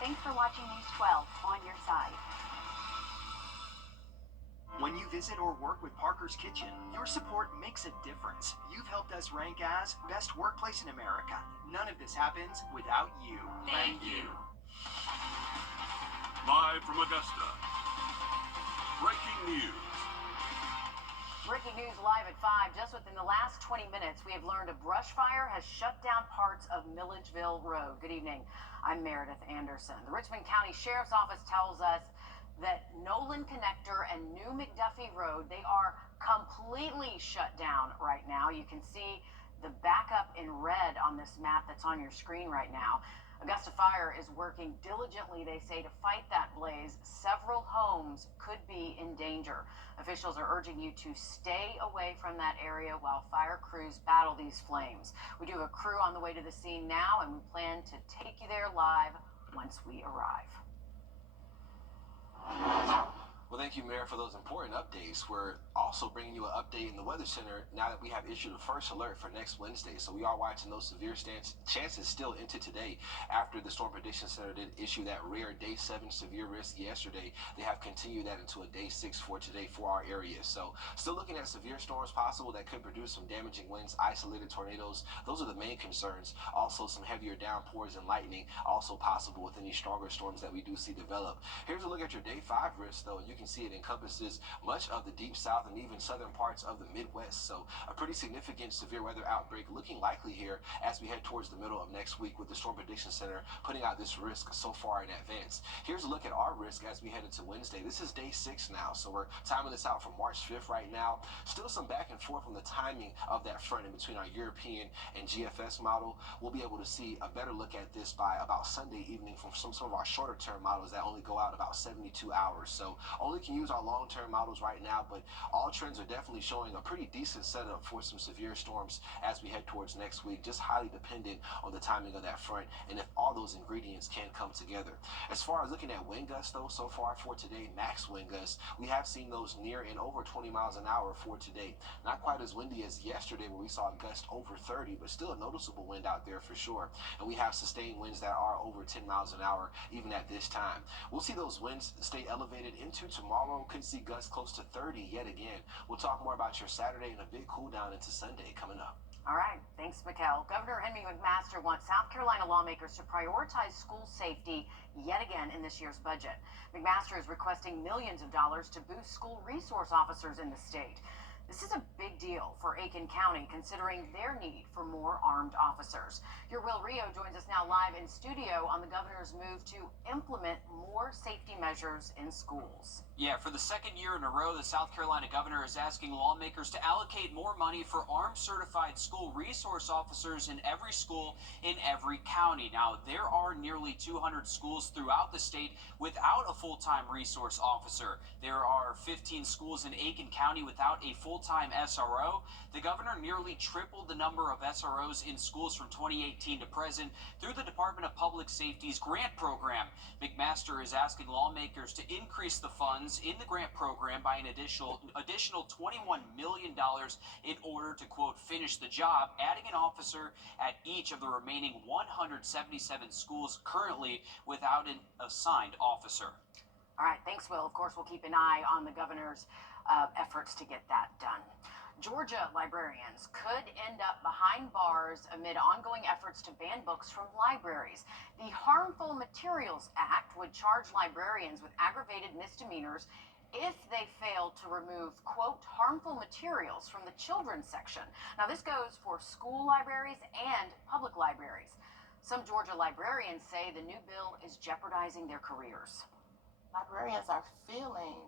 Thanks for watching News 12 on your side. When you visit or work with Parker's Kitchen, your support makes a difference. You've helped us rank as Best Workplace in America. None of this happens without you. Thank you. Live from Augusta, breaking news. Breaking news live at 5. Just within the last 20 minutes, we have learned a brush fire has shut down parts of Milledgeville Road. Good evening. I'm Meredith Anderson. The Richmond County Sheriff's Office tells us that Nolan Connector and New McDuffie Road, they are completely shut down right now. You can see the backup in red on this map that's on your screen right now. Augusta Fire is working diligently, they say, to fight that blaze. Several homes could be in danger. Officials are urging you to stay away from that area while fire crews battle these flames. We do have a crew on the way to the scene now, and we plan to take you there live once we arrive. Well, thank you, Mayor, for those important updates. We're also bringing you an update in the Weather Center now that we have issued a first alert for next Wednesday. So we are watching those severe chances still into today. After the Storm Prediction Center did issue that rare Day 7 severe risk yesterday, they have continued that into a Day 6 for today for our area. So still looking at severe storms possible that could produce some damaging winds, isolated tornadoes. Those are the main concerns. Also, some heavier downpours and lightning also possible with any stronger storms that we do see develop. Here's a look at your Day 5 risk, though. You can see it encompasses much of the deep south and even southern parts of the Midwest. So a pretty significant severe weather outbreak looking likely here as we head towards the middle of next week, with the Storm Prediction Center putting out this risk so far in advance. Here's a look at our risk as we head into Wednesday. This is Day 6 now, so we're timing this out from March 5th right now. Still some back and forth on the timing of that front in between our European and GFS model. We'll be able to see a better look at this by about Sunday evening from some of our shorter term models that only go out about 72 hours. So only can use our long-term models right now, but all trends are definitely showing a pretty decent setup for some severe storms as we head towards next week, just highly dependent on the timing of that front and if all those ingredients can come together. As far as looking at wind gusts, though, so far for today, max wind gusts, we have seen those near and over 20 miles an hour for today. Not quite as windy as yesterday where we saw a gust over 30, but still a noticeable wind out there for sure. And we have sustained winds that are over 10 miles an hour even at this time. We'll see those winds stay elevated into tomorrow. Could see gusts close to 30 yet again. We'll talk more about your Saturday and a big cool down into Sunday coming up. All right. Thanks, Mikkel. Governor Henry McMaster wants South Carolina lawmakers to prioritize school safety yet again in this year's budget. McMaster is requesting millions of dollars to boost school resource officers in the state. This is a big deal for Aiken County, considering their need for more armed officers. Your Will Rio joins us now live in studio on the governor's move to implement more safety measures in schools. Yeah, for the second year in a row, the South Carolina governor is asking lawmakers to allocate more money for armed certified school resource officers in every school in every county. Now, there are nearly 200 schools throughout the state without a full-time resource officer. There are 15 schools in Aiken County without a full-time SRO. The governor nearly tripled the number of SROs in schools from 2018 to present through the Department of Public Safety's grant program. McMaster is asking lawmakers to increase the funds in the grant program by an additional $21 million in order to, quote, finish the job, adding an officer at each of the remaining 177 schools currently without an assigned officer. All right. Thanks, Will. Of course, we'll keep an eye on the governor's efforts to get that done. Georgia librarians could end up behind bars amid ongoing efforts to ban books from libraries. The Harmful Materials Act would charge librarians with aggravated misdemeanors if they fail to remove, quote, harmful materials from the children's section. Now, this goes for school libraries and public libraries. Some Georgia librarians say the new bill is jeopardizing their careers. Librarians are feeling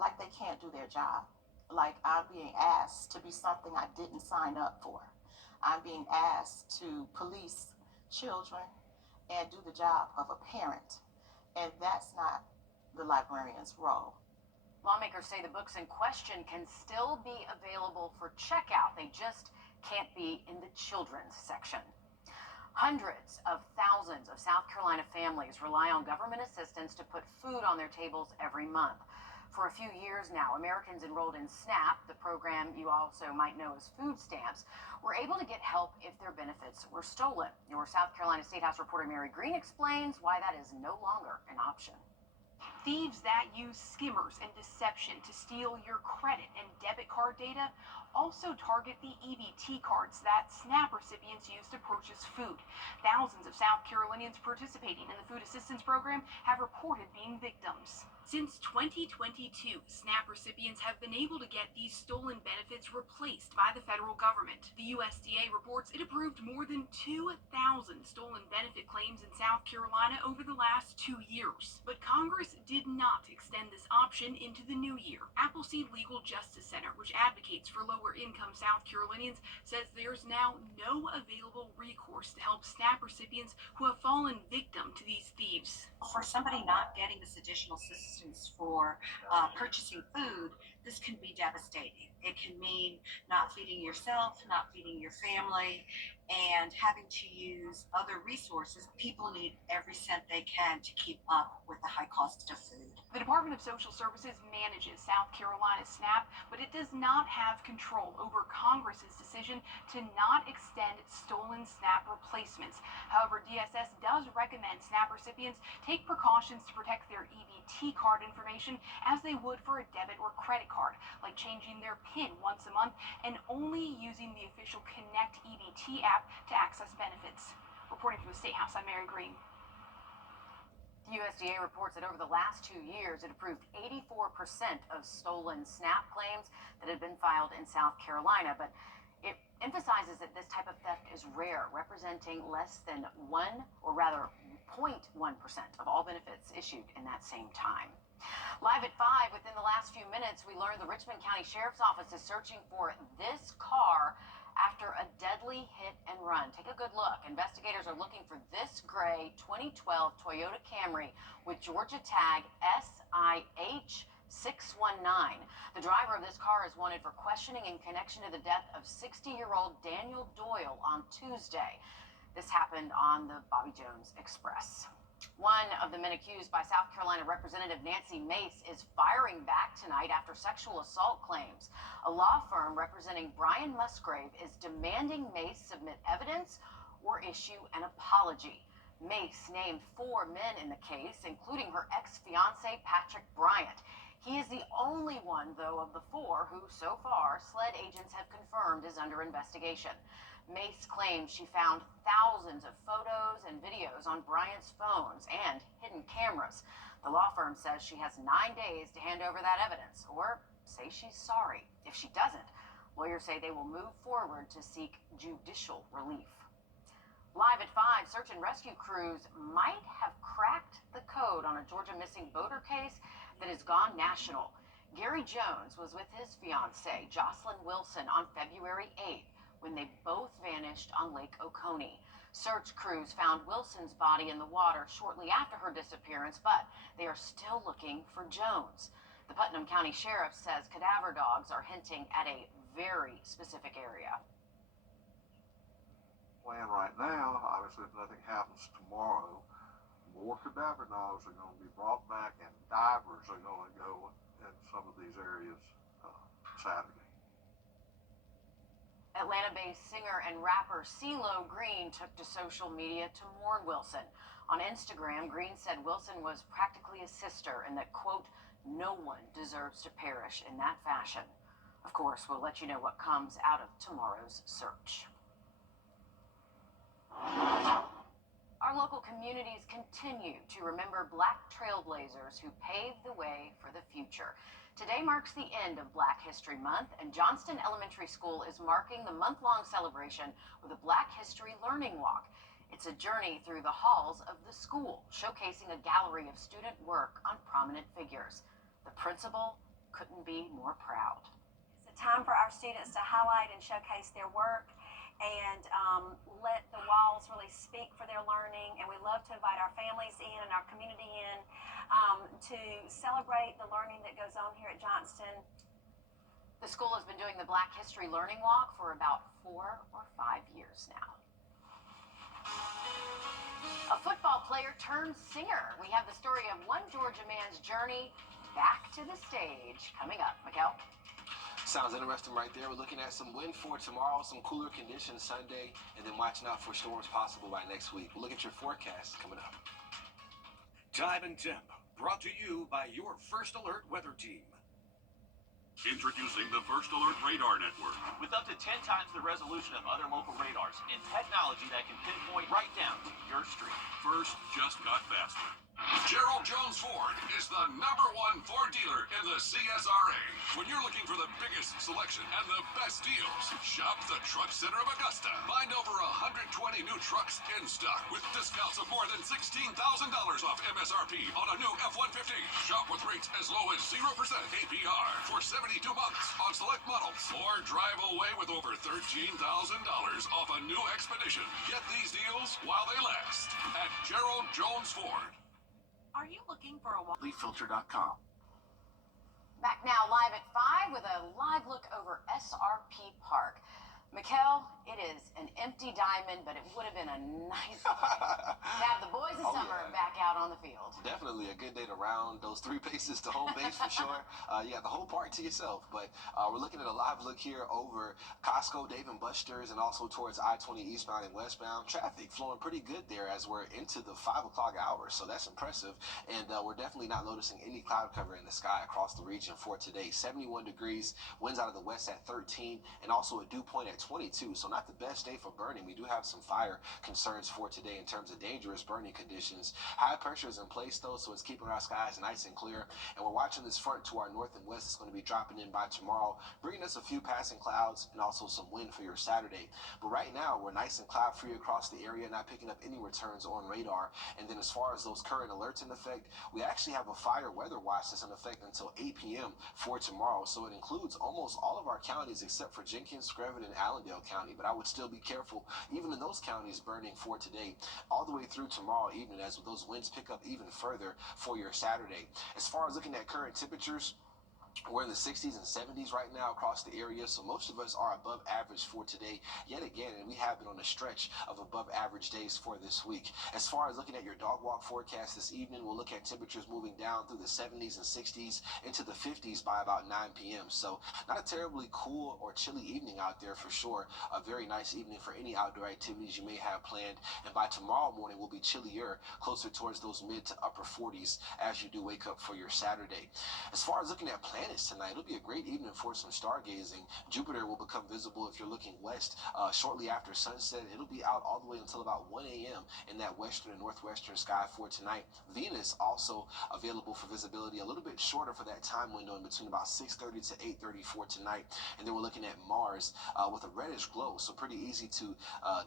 like they can't do their job. Like I'm being asked to be something I didn't sign up for. I'm being asked to police children and do the job of a parent. And that's not the librarian's role. Lawmakers say the books in question can still be available for checkout. They just can't be in the children's section. Hundreds of thousands of South Carolina families rely on government assistance to put food on their tables every month. For a few years now, Americans enrolled in SNAP, the program you also might know as food stamps, were able to get help if their benefits were stolen. Your South Carolina State House reporter Mary Green explains why that is no longer an option. Thieves that use skimmers and deception to steal your credit and debit card data also target the EBT cards that SNAP recipients use to purchase food. Thousands of South Carolinians participating in the food assistance program have reported being victims. Since 2022, SNAP recipients have been able to get these stolen benefits replaced by the federal government. The USDA reports it approved more than 2,000 stolen benefit claims in South Carolina over the last 2 years. But Congress did not extend this option into the new year. Appleseed Legal Justice Center, which advocates for lower-income South Carolinians, says there's now no available recourse to help SNAP recipients who have fallen victim to these thieves. For somebody not getting this additional assistance for purchasing food, this can be devastating. It can mean not feeding yourself, not feeding your family, and having to use other resources. People need every cent they can to keep up with the high cost of food. The Department of Social Services manages South Carolina's SNAP, but it does not have control over Congress's decision to not extend stolen SNAP replacements. However, DSS does recommend SNAP recipients take precautions to protect their EBT card information as they would for a debit or credit card, like changing their PIN once a month and only using the official Connect EBT app to access benefits. Reporting from the State House, I'm Mary Green. The USDA reports that over the last 2 years, it approved 84% of stolen SNAP claims that had been filed in South Carolina. But it emphasizes that this type of theft is rare, representing less than 0.1% of all benefits issued in that same time. Live at 5, within the last few minutes, we learned the Richmond County Sheriff's Office is searching for this car after a deadly hit and run. Take a good look. Investigators are looking for this gray 2012 Toyota Camry with Georgia tag SIH 619. The driver of this car is wanted for questioning in connection to the death of 60-year-old Daniel Doyle on Tuesday. This happened on the Bobby Jones Express. One of the men accused by South Carolina Representative Nancy Mace is firing back tonight after sexual assault claims. A law firm representing Brian Musgrave is demanding Mace submit evidence or issue an apology. Mace named 4 men in the case, including her ex-fiancé Patrick Bryant. He is the only one, though, of the 4 who, so far, SLED agents have confirmed is under investigation. Mace claims she found thousands of photos and videos on Bryant's phones and hidden cameras. The law firm says she has 9 days to hand over that evidence or say she's sorry. If she doesn't, lawyers say they will move forward to seek judicial relief. Live at 5, search and rescue crews might have cracked the code on a Georgia missing voter case that has gone national. Gary Jones was with his fiancée, Jocelyn Wilson, on February 8th. When they both vanished on Lake Oconee. Search crews found Wilson's body in the water shortly after her disappearance, but they are still looking for Jones. The Putnam County Sheriff says cadaver dogs are hinting at a very specific area. Plan right now, obviously, if nothing happens tomorrow, more cadaver dogs are going to be brought back and divers are going to go in some of these areas Saturday. Atlanta-based singer and rapper CeeLo Green took to social media to mourn Wilson. On Instagram, Green said Wilson was practically a sister and that, quote, no one deserves to perish in that fashion. Of course, we'll let you know what comes out of tomorrow's search. Our local communities continue to remember Black trailblazers who paved the way for the future. Today marks the end of Black History Month, and Johnston Elementary School is marking the month-long celebration with a Black History Learning Walk. It's a journey through the halls of the school, showcasing a gallery of student work on prominent figures. The principal couldn't be more proud. It's a time for our students to highlight and showcase their work and let the walls really speak for their learning. And we love to invite our families in and our community in to celebrate the learning that goes on here at Johnston. The school has been doing the Black History Learning Walk for about 4 or 5 years now. A football player turned singer. We have the story of one Georgia man's journey back to the stage. Coming up, Mikkel. Sounds interesting right there. We're looking at some wind for tomorrow, some cooler conditions Sunday, and then watching out for storms possible by next week. We'll look at your forecast coming up. Time and Temp, brought to you by your First Alert weather team. Introducing the First Alert Radar Network. With up to 10 times the resolution of other local radars and technology that can pinpoint right down to your street. First just got faster. Gerald Jones Ford is the #1 Ford dealer in the CSRA. When you're looking for the biggest selection and the best deals, shop the Truck Center of Augusta. Find over 120 new trucks in stock with discounts of more than $16,000 off MSRP on a new F-150. Shop with rates as low as 0% APR for 72 months on select models. Or drive away with over $13,000 off a new Expedition. Get these deals while they last at Gerald Jones Ford. Are you looking for a LeafFilter.com. Back now live at 5 with a live look over SRP Park. Mikkel, it is an empty diamond, but it would have been a nice day to have the boys of summer back out on the field. Definitely a good day to round those 3 bases to home base for sure. You got the whole park to yourself, but we're looking at a live look here over Costco, Dave & Buster's, and also towards I-20 eastbound and westbound. Traffic flowing pretty good there as we're into the 5 o'clock hour, so that's impressive. And we're definitely not noticing any cloud cover in the sky across the region for today. 71 degrees, winds out of the west at 13, and also a dew point at 22, so not the best day for burning. We do have some fire concerns for today in terms of dangerous burning conditions. High pressure is in place though, so it's keeping our skies nice and clear, and we're watching this front to our north and west. It's going to be dropping in by tomorrow, bringing us a few passing clouds and also some wind for your Saturday. But right now we're nice and cloud free across the area, not picking up any returns on radar. And then as far as those current alerts in effect, we actually have a fire weather watch that's in effect until 8 p.m. for tomorrow, so it includes almost all of our counties except for Jenkins, Screven, and Allendale County, but I would still be careful even in those counties burning for today all the way through tomorrow evening as those winds pick up even further for your Saturday. As far as looking at current temperatures, we're in the 60s and 70s right now across the area, so most of us are above average for today yet again, and we have been on a stretch of above average days for this week. As far as looking at your dog walk forecast this evening, we'll look at temperatures moving down through the 70s and 60s into the 50s by about 9 p.m. So not a terribly cool or chilly evening out there for sure. A very nice evening for any outdoor activities you may have planned, and by tomorrow morning will be chillier, closer towards those mid to upper 40s as you do wake up for your Saturday. As far as looking at planets tonight, it'll be a great evening for some stargazing. Jupiter will become visible if you're looking west shortly after sunset. It'll be out all the way until about 1 a.m. in that western and northwestern sky for tonight. Venus also available for visibility, a little bit shorter for that time window in between about 6:30 to 8:30 for tonight. And then we're looking at Mars with a reddish glow, so pretty easy to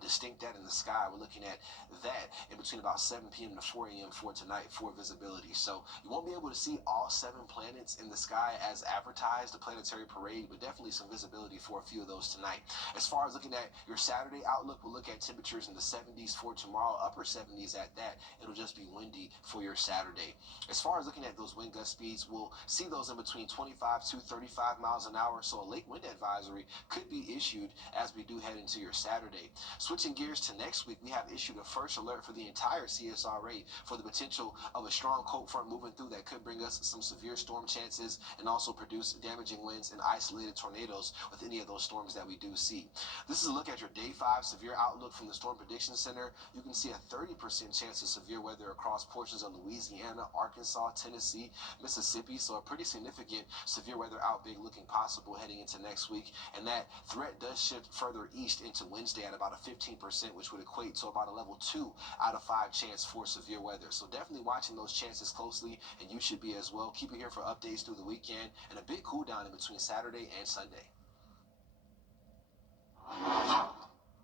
distinct that in the sky. We're looking at that in between about 7 p.m. to 4 a.m. for tonight for visibility. So you won't be able to see all 7 planets in the sky as advertised, the planetary parade, but definitely some visibility for a few of those tonight. As far as looking at your Saturday outlook, we'll look at temperatures in the 70s for tomorrow, upper 70s at that. It'll just be windy for your Saturday. As far as looking at those wind gust speeds, we'll see those in between 25 to 35 miles an hour, so a lake wind advisory could be issued as we do head into your Saturday. Switching gears to next week, we have issued a first alert for the entire CSRA for the potential of a strong cold front moving through that could bring us some severe storm chances and also produce damaging winds and isolated tornadoes with any of those storms that we do see. This is a look at your day 5 severe outlook from the Storm Prediction Center. You can see a 30% chance of severe weather across portions of Louisiana, Arkansas, Tennessee, Mississippi, so a pretty significant severe weather outbreak looking possible heading into next week, and that threat does shift further east into Wednesday at about a 15%, which would equate to about a level 2 out of 5 chance for severe weather. So definitely watching those chances closely, and you should be as well. Keep it here for updates through the weekend and a big cool down in between Saturday and Sunday.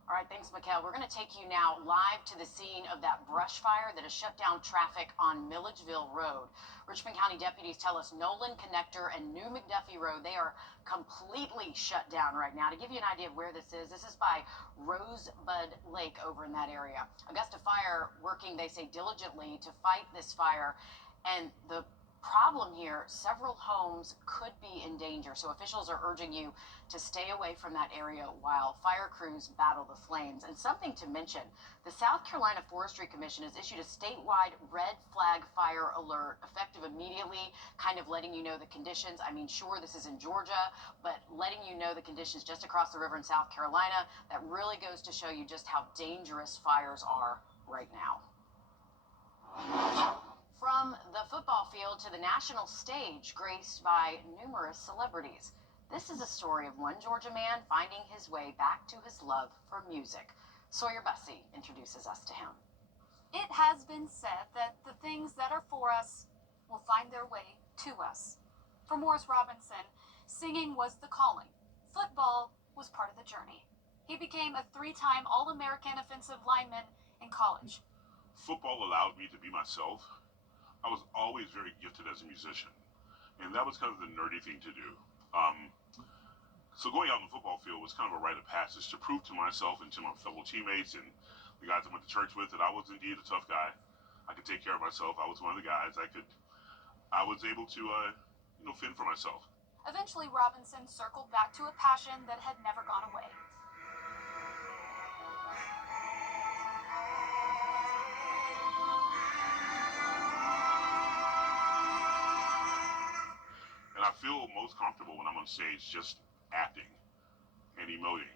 All right, thanks, Mikkel. We're going to take you now live to the scene of that brush fire that has shut down traffic on Milledgeville Road. Richmond County deputies tell us Nolan Connector and New McDuffie Road, they are completely shut down right now. To give you an idea of where this is by Rosebud Lake over in that area. Augusta Fire working, they say, diligently to fight this fire, and the problem here, several homes could be in danger, so officials are urging you to stay away from that area while fire crews battle the flames. And something to mention, the South Carolina Forestry Commission has issued a statewide red flag fire alert effective immediately, kind of letting you know the conditions. I mean, sure, this is in Georgia, but letting you know the conditions just across the river in South Carolina. That really goes to show you just how dangerous fires are right now. From the football field to the national stage, graced by numerous celebrities. This is a story of one Georgia man finding his way back to his love for music. Sawyer Bussey introduces us to him. It has been said that the things that are for us will find their way to us. For Morris Robinson, singing was the calling. Football was part of the journey. He became a 3-time All-American offensive lineman in college. Football allowed me to be myself. I was always very gifted as a musician, and that was kind of the nerdy thing to do. So going out on the football field was kind of a rite of passage to prove to myself and to my fellow teammates and the guys I went to church with that I was indeed a tough guy. I could take care of myself. I was one of the guys. I was able to, fend for myself. Eventually, Robinson circled back to a passion that had never gone away. And I feel most comfortable when I'm on stage just acting and emoting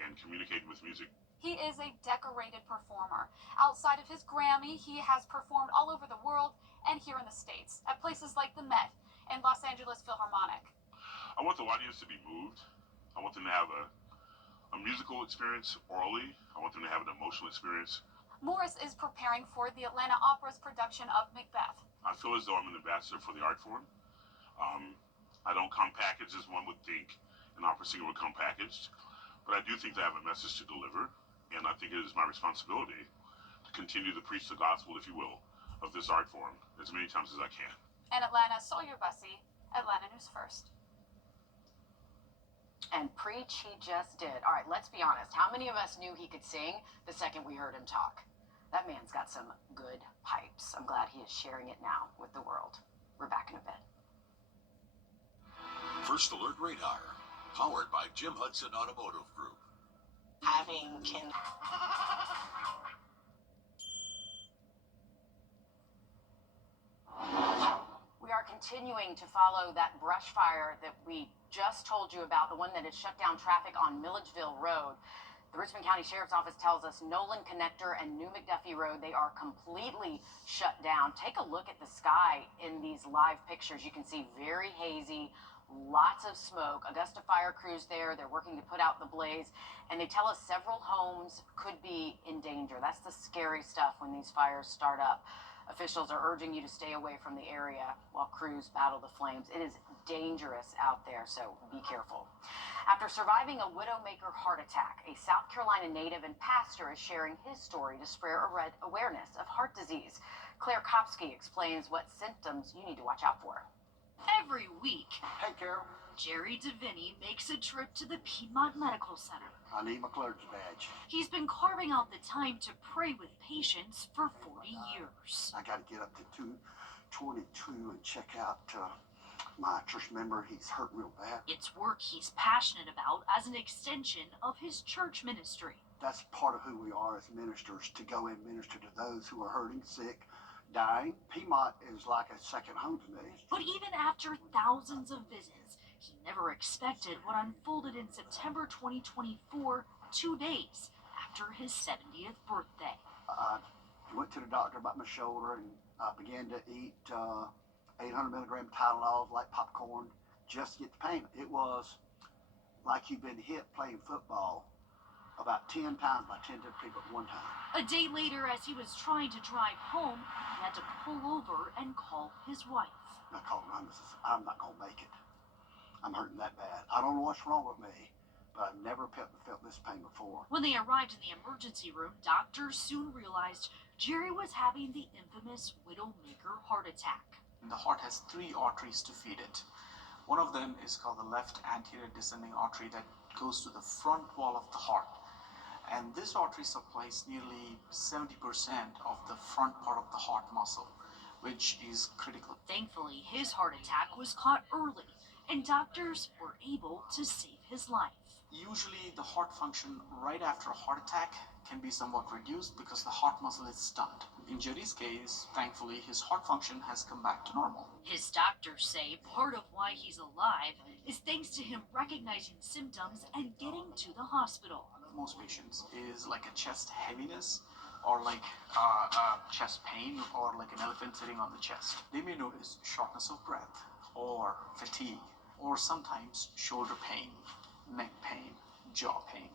and communicating with music. He is a decorated performer. Outside of his Grammy, he has performed all over the world and here in the States at places like the Met and Los Angeles Philharmonic. I want the audience to be moved. I want them to have a musical experience orally. I want them to have an emotional experience. Morris is preparing for the Atlanta Opera's production of Macbeth. I feel as though I'm an ambassador for the art form. I don't come packaged as one would think an opera singer would come packaged, but I do think they have a message to deliver, and I think it is my responsibility to continue to preach the gospel, if you will, of this art form as many times as I can. In Atlanta, Sawyer Bussey, Atlanta News First. And preach he just did. All right, let's be honest. How many of us knew he could sing the second we heard him talk? That man's got some good pipes. I'm glad he is sharing it now with the world. We're back in a bit. First Alert Radar, powered by Jim Hudson Automotive Group. We are continuing to follow that brush fire that we just told you about, the one that has shut down traffic on Milledgeville Road. The Richmond County Sheriff's Office tells us Nolan Connector and New McDuffie Road, they are completely shut down. Take a look at the sky in these live pictures. You can see very hazy, lots of smoke. Augusta fire crews there. They're working to put out the blaze. And they tell us several homes could be in danger. That's the scary stuff when these fires start up. Officials are urging you to stay away from the area while crews battle the flames. It is dangerous out there, so be careful. After surviving a widowmaker heart attack, a South Carolina native and pastor is sharing his story to spread awareness of heart disease. Claire Kopsky explains what symptoms you need to watch out for. Every week, Hey, Carol, Jerry DeVinny makes a trip to the Piedmont Medical Center. I need my clerk's badge. He's been carving out the time to pray with patients for 40 years. I got to get up to 222 and check out my church member. He's hurt real bad. It's work he's passionate about as an extension of his church ministry. That's part of who we are as ministers, to go and minister to those who are hurting, sick, dying. Piedmont is like a second home to me. But even after thousands of visits, he never expected what unfolded in September 2024, 2 days after his 70th birthday. I went to the doctor about my shoulder and began to eat 800 milligram Tylenols like popcorn just to get the pain. It was like you've been hit playing football about 10 times by 10 different people at one time. A day later, as he was trying to drive home, he had to pull over and call his wife. I called her and I said, I'm not going to make it. I'm hurting that bad. I don't know what's wrong with me, but I've never felt this pain before. When they arrived in the emergency room, doctors soon realized Jerry was having the infamous widowmaker heart attack. The heart has 3 arteries to feed it. One of them is called the left anterior descending artery that goes to the front wall of the heart. And this artery supplies nearly 70% of the front part of the heart muscle. which is critical. Thankfully, his heart attack was caught early, and doctors were able to save his life. Usually the heart function right after a heart attack can be somewhat reduced because the heart muscle is stunned. In Jerry's case, thankfully, his heart function has come back to normal. His doctors say part of why he's alive is thanks to him recognizing symptoms and getting to the hospital. Most patients is like a chest heaviness or like chest pain or like an elephant sitting on the chest. They may notice shortness of breath or fatigue or sometimes shoulder pain, neck pain, jaw pain.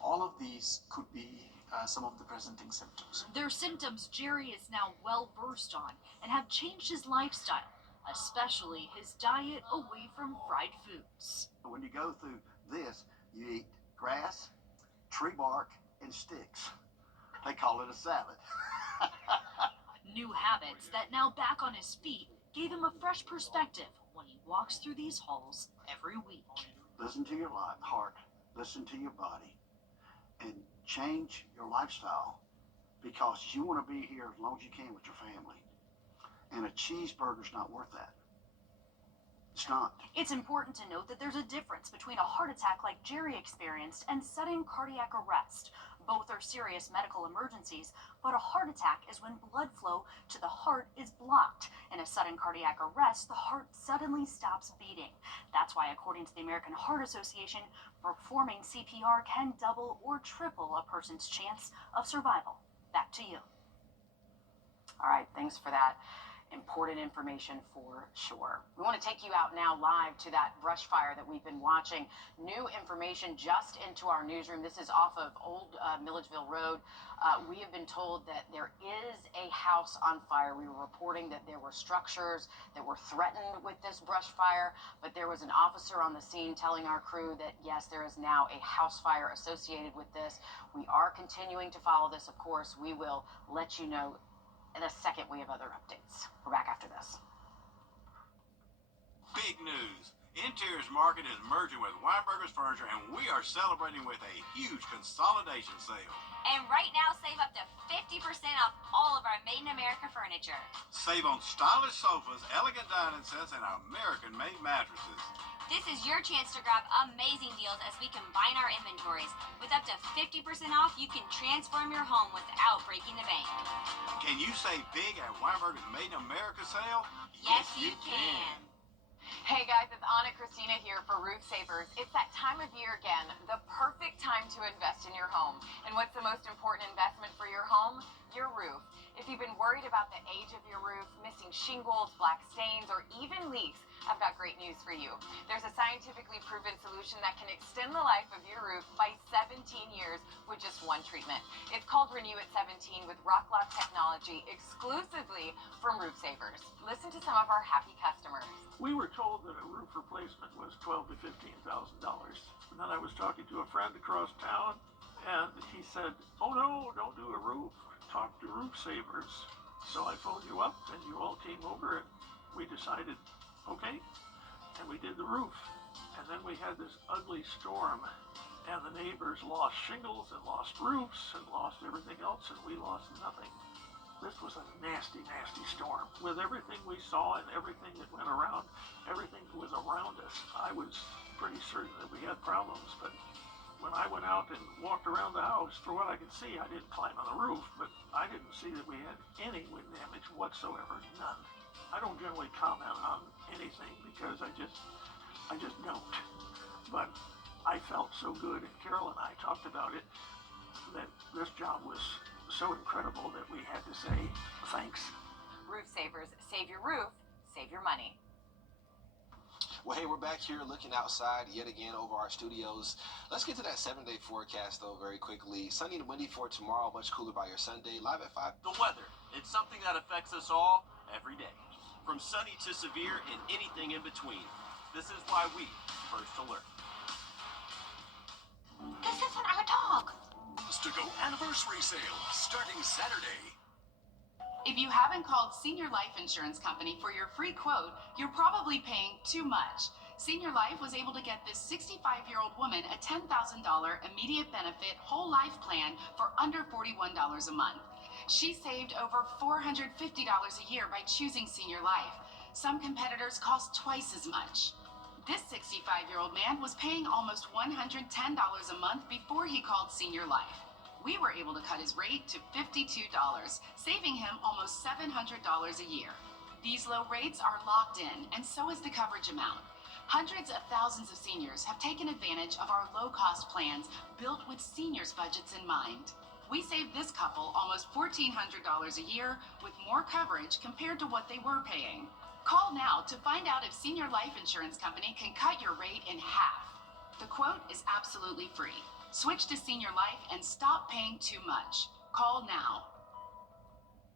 All of these could be some of the presenting symptoms. They're symptoms Jerry is now well versed on and have changed his lifestyle, especially his diet away from fried foods. When you go through this, you eat grass, tree bark, and sticks. They call it a salad. New habits that now back on his feet gave him a fresh perspective when he walks through these halls every week. Listen to your heart, listen to your body, and change your lifestyle because you want to be here as long as you can with your family. And a cheeseburger's not worth that. It's not. It's important to note that there's a difference between a heart attack like Jerry experienced and sudden cardiac arrest. Both are serious medical emergencies, but a heart attack is when blood flow to the heart is blocked. In a sudden cardiac arrest, the heart suddenly stops beating. That's why, according to the American Heart Association, performing CPR can double or triple a person's chance of survival. Back to you. All right, thanks for that. Important information for sure. We want to take you out now live to that brush fire that we've been watching. New information just into our newsroom. This is off of Old Milledgeville Road. We have been told that there is a house on fire. We were reporting that there were structures that were threatened with this brush fire, but there was an officer on the scene telling our crew that yes, there is now a house fire associated with this. We are continuing to follow this, of course. We will let you know in a second. We have other updates. We're back after this. Big news. Interiors Market is merging with Weinberger's Furniture, and we are celebrating with a huge consolidation sale. And right now, save up to 50% off all of our Made in America furniture. Save on stylish sofas, elegant dining sets, and American-made mattresses. This is your chance to grab amazing deals as we combine our inventories. With up to 50% off, you can transform your home without breaking the bank. Can you save big at Weinberger's Made in America sale? Yes, you can. Hey guys, it's Anna Christina here for Roof Savers. It's that time of year again, the perfect time to invest in your home. And what's the most important investment for your home? Your roof. If you've been worried about the age of your roof, missing shingles, black stains, or even leaks, I've got great news for you. There's a scientifically proven solution that can extend the life of your roof by 17 years with just one treatment. It's called Renew at 17 with Rock Lock technology exclusively from Roof Savers. Listen to some of our happy customers. We were told that a roof replacement was $12,000 to $15,000. And then I was talking to a friend across town, and he said, "Oh no, don't do a roof. Talk to Roof Savers." So I phoned you up, and you all came over, and we decided, okay, and we did the roof. And then we had this ugly storm, and the neighbors lost shingles and lost roofs and lost everything else, and we lost nothing. This was a nasty, nasty storm. With everything we saw and everything that went around, everything that was around us, I was pretty certain that we had problems. But when I went out and walked around the house, for what I could see, I didn't climb on the roof, but I didn't see that we had any wind damage whatsoever, none. I don't generally comment on anything because I just don't. But I felt so good, and Carol and I talked about it, that this job was so incredible that we had to say thanks. Roof Savers, save your roof, save your money. Well, hey, we're back here looking outside yet again over our studios. Let's get to that 7-day forecast, though, very quickly. Sunny and windy for tomorrow, much cooler by your Sunday. Live at 5. The weather. It's something that affects us all every day. From sunny to severe and anything in between. This is why we First Alert. This isn't our dog. Boost-to-Go anniversary sale starting Saturday. If you haven't called Senior Life Insurance Company for your free quote, you're probably paying too much. Senior Life was able to get this 65-year-old woman a $10,000 immediate benefit whole life plan for under $41 a month. She saved over $450 a year by choosing Senior Life. Some competitors cost twice as much. This 65-year-old man was paying almost $110 a month before he called Senior Life. We were able to cut his rate to $52, saving him almost $700 a year. These low rates are locked in, and so is the coverage amount. Hundreds of thousands of seniors have taken advantage of our low-cost plans built with seniors' budgets in mind. We saved this couple almost $1,400 a year with more coverage compared to what they were paying. Call now to find out if Senior Life Insurance Company can cut your rate in half. The quote is absolutely free. Switch to Senior Life and stop paying too much. Call now.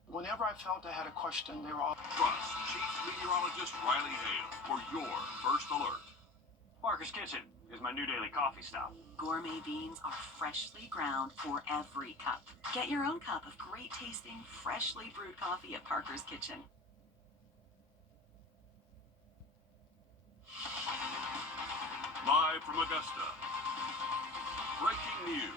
Whenever I felt I had a question, they were all... Trust Chief Meteorologist Riley Hale for your first alert. Parker's Kitchen is my new daily coffee stop. Gourmet beans are freshly ground for every cup. Get your own cup of great tasting, freshly brewed coffee at Parker's Kitchen. Live from Augusta. Breaking news.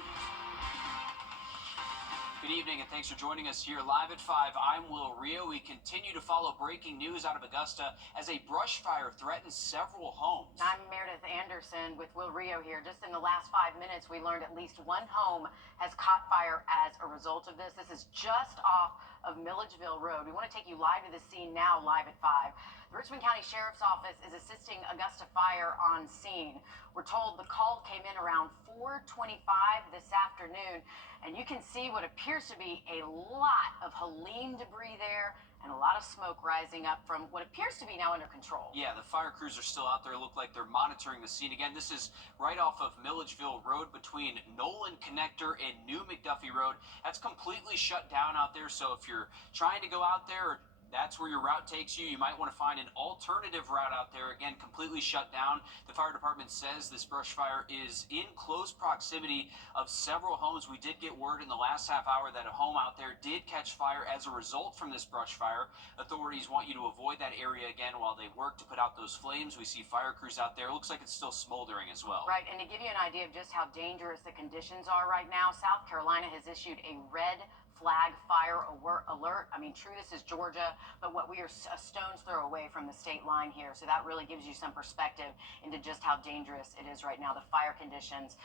Good evening and thanks for joining us here live at 5. I'm Will Rio. We continue to follow breaking news out of Augusta as a brush fire threatens several homes. I'm Meredith Anderson with Will Rio here. Just in the last 5 minutes, we learned at least one home has caught fire as a result of this. This is just off of Milledgeville Road. We want to take you live to the scene now, live at 5. The Richmond County Sheriff's Office is assisting Augusta Fire on scene. We're told the call came in around 4:25 this afternoon, and you can see what appears to be a lot of Helene debris there and a lot of smoke rising up from what appears to be now under control. Yeah, the fire crews are still out there. Look like they're monitoring the scene. Again, this is right off of Milledgeville Road between Nolan Connector and New McDuffie Road. That's completely shut down out there, so if you're trying to go out there, that's where your route takes you. You might want to find an alternative route out there. Again, completely shut down. The fire department says this brush fire is in close proximity of several homes. We did get word in the last half hour that a home out there did catch fire as a result from this brush fire. Authorities want you to avoid that area again while they work to put out those flames. We see fire crews out there. It looks like it's still smoldering as well. Right, and to give you an idea of just how dangerous the conditions are right now, South Carolina has issued a red flag fire alert. I mean, true, this is Georgia, but what we are a stone's throw away from the state line here. So that really gives you some perspective into just how dangerous it is right now. The fire conditions,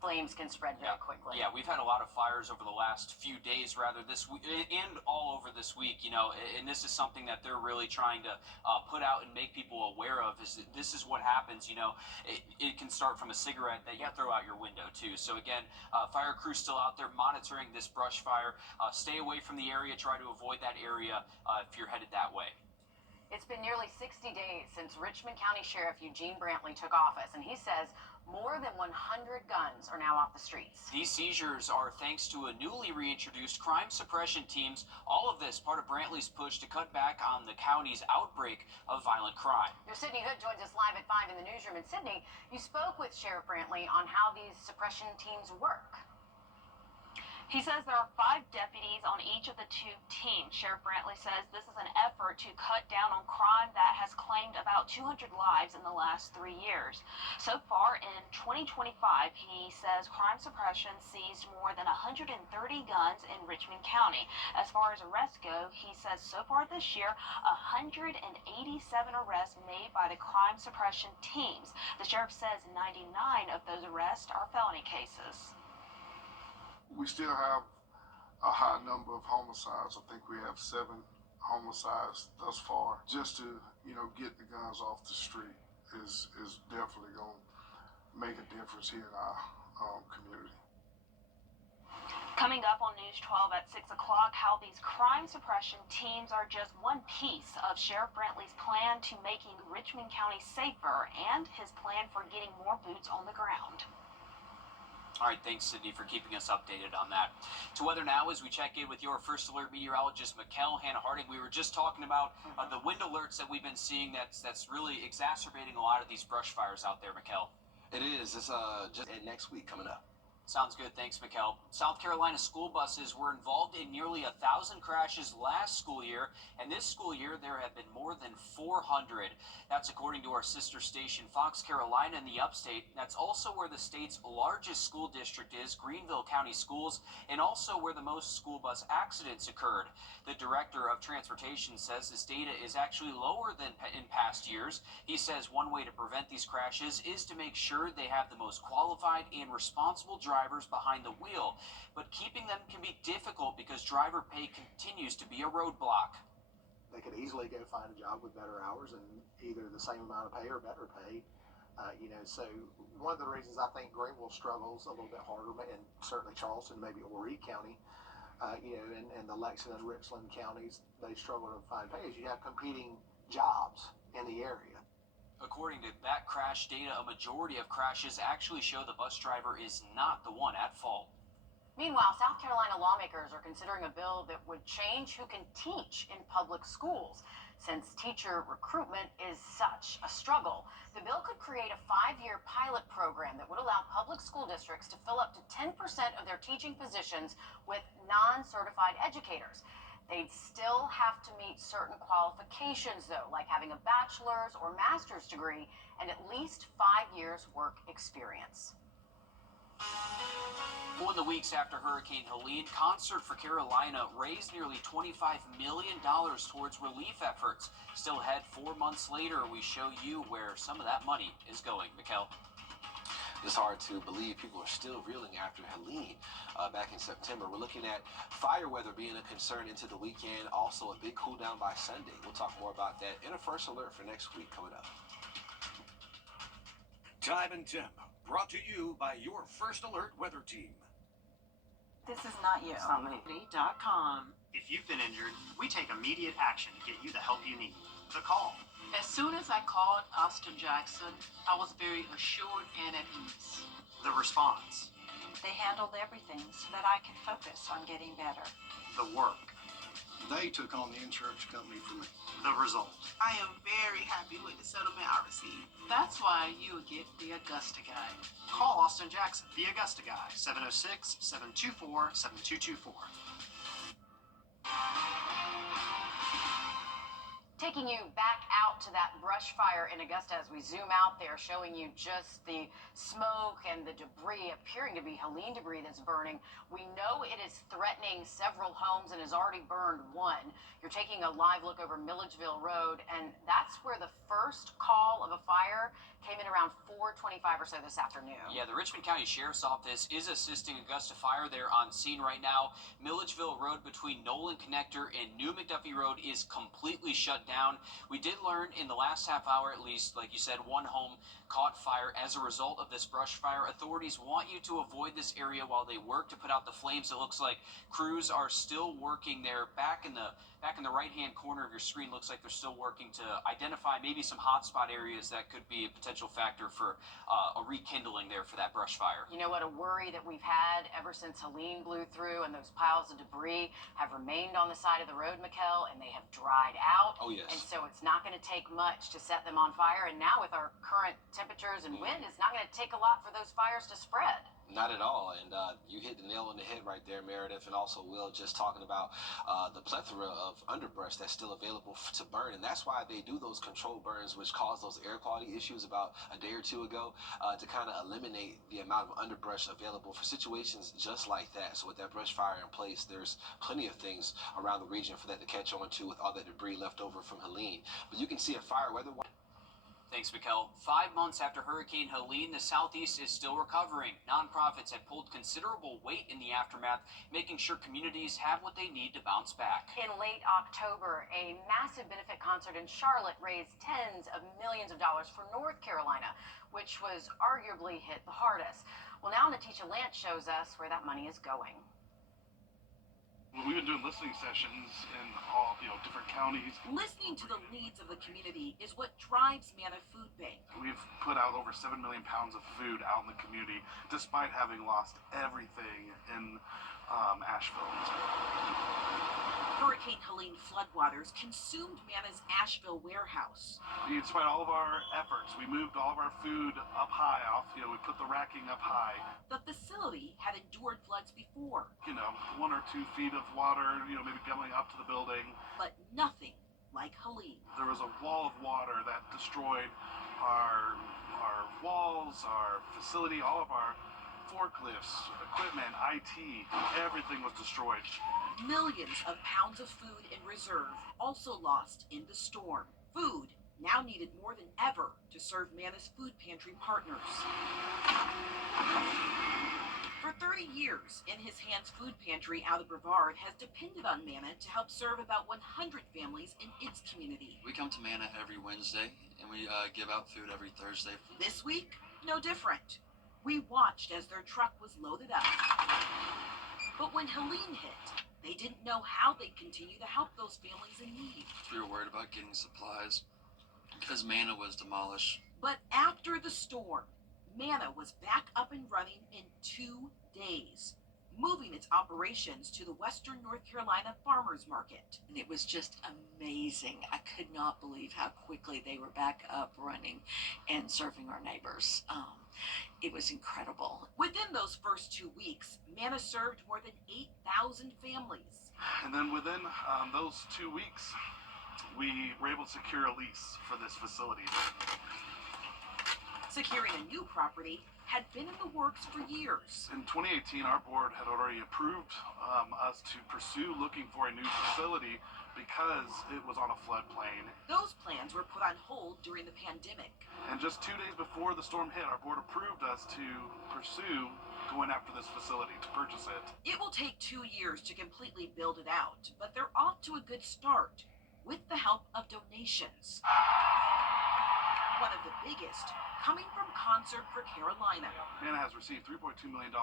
flames can spread very quickly. Yeah, we've had a lot of fires over the last few days, rather, this week, and all over this week, you know, and this is something that they're really trying to put out and make people aware of, is that this is what happens, you know. It can start from a cigarette that you throw out your window, too. So, again, fire crews still out there monitoring this brush fire. Stay away from the area. Try to avoid that area if you're headed that way. It's been nearly 60 days since Richmond County Sheriff Eugene Brantley took office, and he says more than 100 guns are now off the streets. These seizures are thanks to a newly reintroduced crime suppression teams. All of this part of Brantley's push to cut back on the county's outbreak of violent crime. Your Sydney Hood joins us live at 5 in the newsroom. And Sydney, you spoke with Sheriff Brantley on how these suppression teams work. He says there are 5 deputies on each of the 2 teams. Sheriff Brantley says this is an effort to cut down on crime that has claimed about 200 lives in the last 3 years. So far in 2025, he says crime suppression seized more than 130 guns in Richmond County. As far as arrests go, he says so far this year, 187 arrests made by the crime suppression teams. The sheriff says 99 of those arrests are felony cases. We still have a high number of homicides. I think we have 7 homicides thus far. Just to, you know, get the guns off the street is definitely going to make a difference here in our community. Coming up on News 12 at 6 o'clock, how these crime suppression teams are just one piece of Sheriff Brantley's plan to making Richmond County safer and his plan for getting more boots on the ground. All right, thanks, Sydney, for keeping us updated on that. To weather now as we check in with your first alert meteorologist, Mikkel Hannah Harding. We were just talking about the wind alerts that we've been seeing that's really exacerbating a lot of these brush fires out there, Mikkel. It is. It's just next week coming up. Sounds good. Thanks, Mikkel. South Carolina school buses were involved in nearly 1,000 crashes last school year, and this school year there have been more than 400. That's according to our sister station, Fox Carolina in the upstate. That's also where the state's largest school district is, Greenville County Schools, and also where the most school bus accidents occurred. The director of transportation says this data is actually lower than in past years. He says one way to prevent these crashes is to make sure they have the most qualified and responsible drivers behind the wheel, but keeping them can be difficult because driver pay continues to be a roadblock. They could easily go find a job with better hours and either the same amount of pay or better pay. So one of the reasons I think Greenville struggles a little bit harder, and certainly Charleston, maybe Horry County, and the Lexington and Richland counties, they struggle to find pay, is you have competing jobs in the area. According to that crash data, a majority of crashes actually show the bus driver is not the one at fault. Meanwhile, South Carolina lawmakers are considering a bill that would change who can teach in public schools. Since teacher recruitment is such a struggle, the bill could create a 5-year pilot program that would allow public school districts to fill up to 10% of their teaching positions with non-certified educators. They'd still have to meet certain qualifications, though, like having a bachelor's or master's degree and at least 5 years' work experience. Well, in the weeks after Hurricane Helene, Concert for Carolina raised nearly $25 million towards relief efforts. Still ahead, 4 months later, we show you where some of that money is going. Mikkel. It's hard to believe people are still reeling after Helene back in September. We're looking at fire weather being a concern into the weekend. Also, a big cool down by Sunday. We'll talk more about that in a first alert for next week coming up. Time and Temp, brought to you by your First Alert weather team. This is not you. It's not me. .com. If you've been injured, we take immediate action to get you the help you need. The call. As soon as I called Austin Jackson, I was very assured and at ease. The response. They handled everything so that I could focus on getting better. The work. They took on the insurance company for me. The result. I am very happy with the settlement I received. That's why you get the Augusta Guy. Call Austin Jackson, the Augusta Guy, 706-724-7224. Taking you back out to that brush fire in Augusta as we zoom out there, showing you just the smoke and the debris appearing to be Helene debris that's burning. We know it is threatening several homes and has already burned one. You're taking a live look over Milledgeville Road, and that's where the first call of a fire came in around 4:25 or so this afternoon. Yeah, the Richmond County Sheriff's Office is assisting Augusta Fire. They're on scene right now. Milledgeville Road between Nolan Connector and New McDuffie Road is completely shut down. We did learn in the last half hour, at least, like you said, one home caught fire as a result of this brush fire. Authorities want you to avoid this area while they work to put out the flames. It looks like crews are still working there. Back in the right-hand corner of your screen, looks like they're still working to identify maybe some hotspot areas that could be a potential factor for a rekindling there for that brush fire. You know what, a worry that we've had ever since Helene blew through and those piles of debris have remained on the side of the road, Mikkel, and they have dried out. Oh, yes. And so it's not going to take much to set them on fire. And now with our current temperatures and wind, it's not going to take a lot for those fires to spread. Not at all, and you hit the nail on the head right there, Meredith, and also Will, just talking about the plethora of underbrush that's still available to burn, and that's why they do those controlled burns, which caused those air quality issues about a day or two ago, to kind of eliminate the amount of underbrush available for situations just like that. So with that brush fire in place, there's plenty of things around the region for that to catch on to with all that debris left over from Helene. But you can see a fire weather. Thanks, Mikkel. 5 months after Hurricane Helene, the Southeast is still recovering. Nonprofits have pulled considerable weight in the aftermath, making sure communities have what they need to bounce back. In late October, a massive benefit concert in Charlotte raised tens of millions of dollars for North Carolina, which was arguably hit the hardest. Well, now Natisha Lance shows us where that money is going. We've been doing listening sessions in all, different counties. Listening to the needs of the community is what drives Manna Food Bank. We've put out over 7 million pounds of food out in the community, despite having lost everything in Asheville. Hurricane Helene floodwaters consumed Mana's Asheville warehouse. Despite all of our efforts, we moved all of our food up high we put the racking up high. The facility had endured floods before. 1 or 2 feet of water, maybe coming up to the building. But nothing like Helene. There was a wall of water that destroyed our walls, our facility, all of our forklifts, equipment, IT, everything was destroyed. Millions of pounds of food in reserve also lost in the storm. Food now needed more than ever to serve Mana's food pantry partners. For 30 years, In His Hands Food Pantry out of Brevard has depended on Mana to help serve about 100 families in its community. We come to Mana every Wednesday, and we give out food every Thursday. This week, no different. We watched as their truck was loaded up. But when Helene hit, they didn't know how they'd continue to help those families in need. We were worried about getting supplies because Mana was demolished. But after the storm, Mana was back up and running in 2 days, moving its operations to the Western North Carolina Farmers Market. And it was just amazing. I could not believe how quickly they were back up running and serving our neighbors. It was incredible. Within those first 2 weeks, Mana served more than 8,000 families. And then within those 2 weeks, we were able to secure a lease for this facility. Securing a new property had been in the works for years. In 2018, our board had already approved us to pursue looking for a new facility because it was on a floodplain. Those plans were put on hold during the pandemic. And just 2 days before the storm hit, our board approved us to pursue going after this facility, to purchase it. It will take 2 years to completely build it out, but they're off to a good start with the help of donations. One of the biggest coming from Concert for Carolina. Mana has received $3.2 million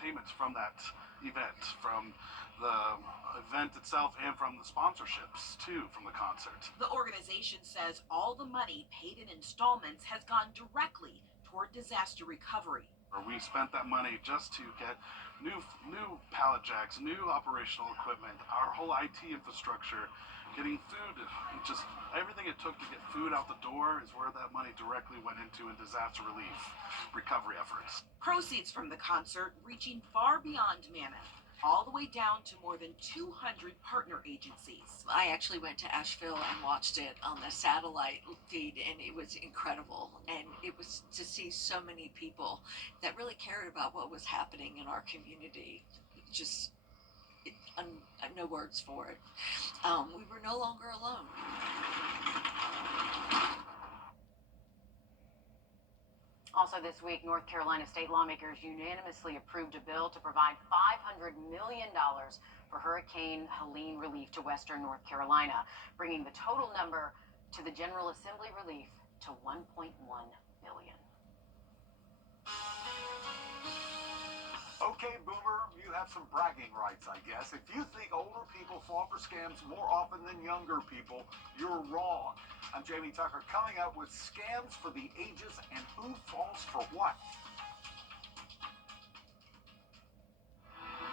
payments from that event, from the event itself and from the sponsorships, too, from the concert. The organization says all the money paid in installments has gone directly toward disaster recovery. We spent that money just to get new pallet jacks, new operational equipment, our whole IT infrastructure, getting food, just everything it took to get food out the door is where that money directly went into in disaster relief recovery efforts. Proceeds from the concert reaching far beyond Mana, all the way down to more than 200 partner agencies. I actually went to Asheville and watched it on the satellite feed, and it was incredible. And it was to see so many people that really cared about what was happening in our community. No words for it. We were no longer alone. Also this week, North Carolina state lawmakers unanimously approved a bill to provide $500 million for Hurricane Helene relief to Western North Carolina, bringing the total number to the General Assembly relief to $1.1 billion. Okay, Boomer, you have some bragging rights, I guess. If you think older people fall for scams more often than younger people, you're wrong. I'm Jamie Tucker, coming up with scams for the ages and who falls for what.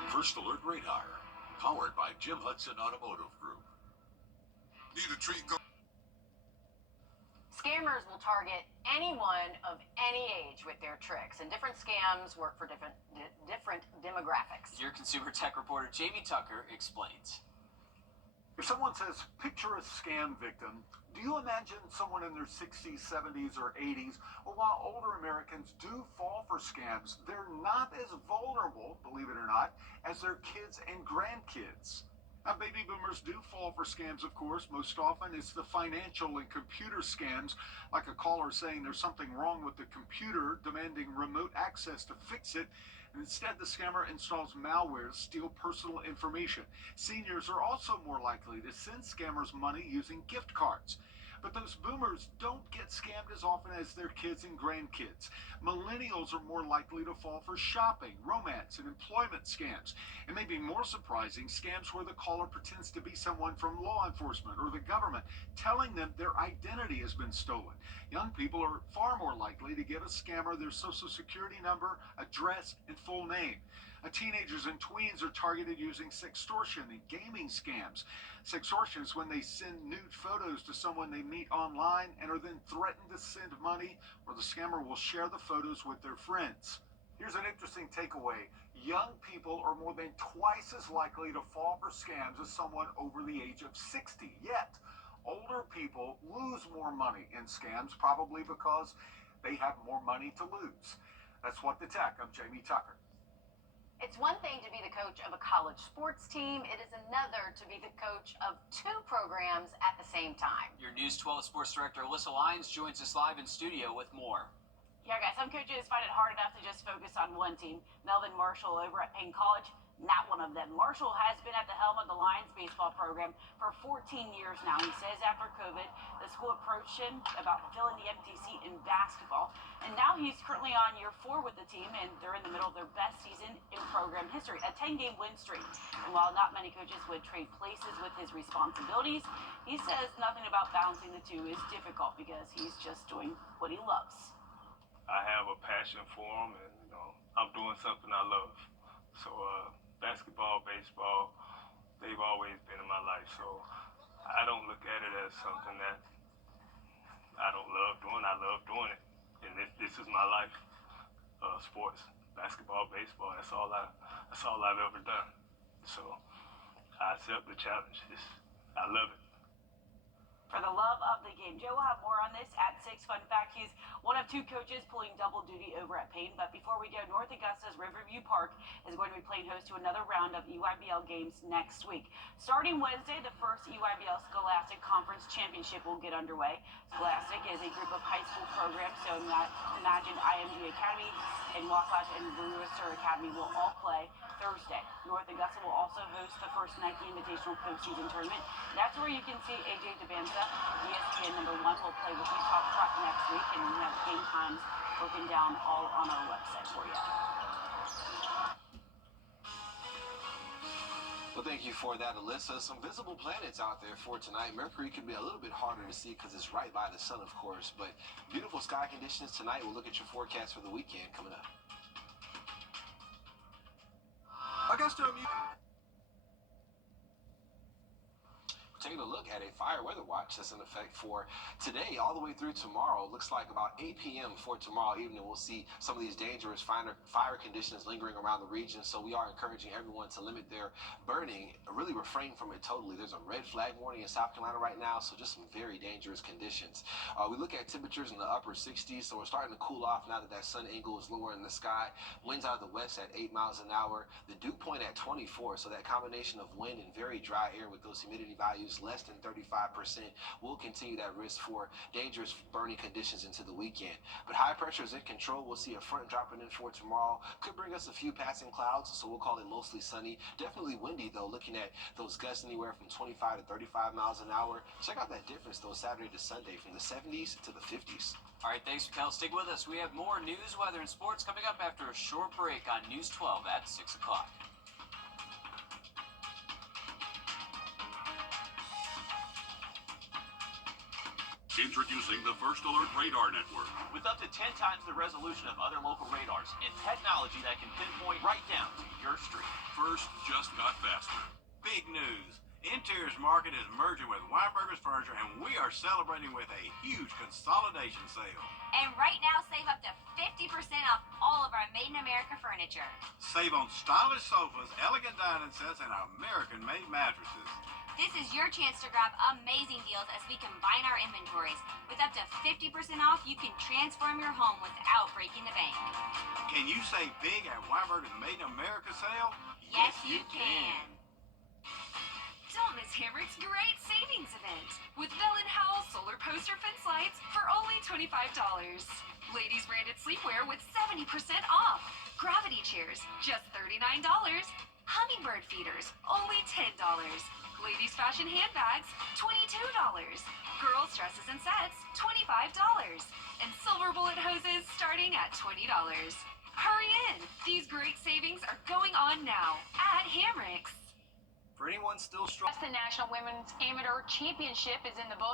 First Alert Radar, powered by Jim Hudson Automotive Group. Need a treat? Scammers will target anyone of any age with their tricks, and different scams work for different demographics. Your consumer tech reporter Jamie Tucker explains. If someone says, picture a scam victim, do you imagine someone in their 60s, 70s, or 80s? Well, while older Americans do fall for scams, they're not as vulnerable, believe it or not, as their kids and grandkids. Now, baby boomers do fall for scams, of course. Most often it's the financial and computer scams, like a caller saying there's something wrong with the computer, demanding remote access to fix it. And instead, the scammer installs malware to steal personal information. Seniors are also more likely to send scammers money using gift cards. But those boomers don't get scammed as often as their kids and grandkids. Millennials are more likely to fall for shopping, romance, and employment scams. And maybe more surprising, scams where the caller pretends to be someone from law enforcement or the government, telling them their identity has been stolen. Young people are far more likely to give a scammer their social security number, address, and full name. Teenagers and tweens are targeted using sextortion and gaming scams. Sextortion is when they send nude photos to someone they meet online and are then threatened to send money, or the scammer will share the photos with their friends. Here's an interesting takeaway. Young people are more than twice as likely to fall for scams as someone over the age of 60. Yet, older people lose more money in scams, probably because they have more money to lose. That's What the Tech. I'm Jamie Tucker. It's one thing to be the coach of a college sports team. It is another to be the coach of two programs at the same time. Your News 12 Sports Director Alyssa Lyons joins us live in studio with more. Yeah, guys, some coaches find it hard enough to just focus on one team. Melvin Marshall over at Payne College, not one of them. Marshall has been at the helm of the Lions baseball program for 14 years now. He says after COVID, the school approached him about filling the empty seat in basketball. And now he's currently on year 4 with the team, and they're in the middle of their best season in program history, a 10-game win streak. And while not many coaches would trade places with his responsibilities, he says nothing about balancing the two is difficult because he's just doing what he loves. I have a passion for them, and I'm doing something I love. So basketball, baseball, they've always been in my life. So I don't look at it as something that I don't love doing. I love doing it, and this is my life. Sports, basketball, baseball. That's all I've ever done. So I accept the challenge. I love it. For the love of the game. Joe will have more on this at 6. Fun fact, he's one of 2 coaches pulling double duty over at Payne. But before we go, North Augusta's Riverview Park is going to be playing host to another round of EYBL games next week. Starting Wednesday, the first EYBL Scholastic Conference Championship will get underway. Scholastic is a group of high school programs, so imagine IMG Academy and Wasatch and Brewster Academy will all play Thursday. North Augusta will also host the first Nike Invitational postseason tournament. That's where you can see AJ Devanza, ESPN #1, will play with Utah Prep next week, and we have game times broken down all on our website for you. Well, thank you for that, Alyssa. Some visible planets out there for tonight. Mercury could be a little bit harder to see because it's right by the sun, of course, but beautiful sky conditions tonight. We'll look at your forecast for the weekend coming up. Taking a look at a fire weather watch that's in effect for today all the way through tomorrow. Looks like about 8 p.m. for tomorrow evening we'll see some of these dangerous fire conditions lingering around the region, so we are encouraging everyone to limit their burning, really refrain from it totally. There's a red flag warning in South Carolina right now, so just some very dangerous conditions. We look at temperatures in the upper 60s, so we're starting to cool off now that that sun angle is lower in the sky. Winds out of the west at 8 miles an hour. The dew point at 24, so that combination of wind and very dry air with those humidity values less than 35% will continue that risk for dangerous burning conditions into the weekend. But high pressure is in control. We'll see a front dropping in for tomorrow. Could bring us a few passing clouds, so we'll call it mostly sunny. Definitely windy, though, looking at those gusts anywhere from 25 to 35 miles an hour. Check out that difference, though, Saturday to Sunday, from the 70s to the 50s. All right, thanks, Kel. Stick with us. We have more news, weather, and sports coming up after a short break on News 12 at 6 o'clock. Introducing the First Alert Radar Network. With up to 10 times the resolution of other local radars and technology that can pinpoint right down to your street. First just got faster. Big news. Interiors Market is merging with Weinberger's Furniture, and we are celebrating with a huge consolidation sale. And right now, save up to 50% off all of our Made in America furniture. Save on stylish sofas, elegant dining sets, and American-made mattresses. This is your chance to grab amazing deals as we combine our inventories. With up to 50% off, you can transform your home without breaking the bank. Can you save big at Weinberger's Made in America sale? Yes, you can. Don't miss Hamrick's great savings event with Bell & Howell solar poster fence lights for only $25. Ladies branded sleepwear with 70% off. Gravity chairs, just $39. Hummingbird feeders, only $10. Ladies fashion handbags, $22. Girls dresses and sets, $25. And silver bullet hoses starting at $20. Hurry in! These great savings are going on now at Hamrick's. For anyone still struggling, The National Women's Amateur Championship is in the books.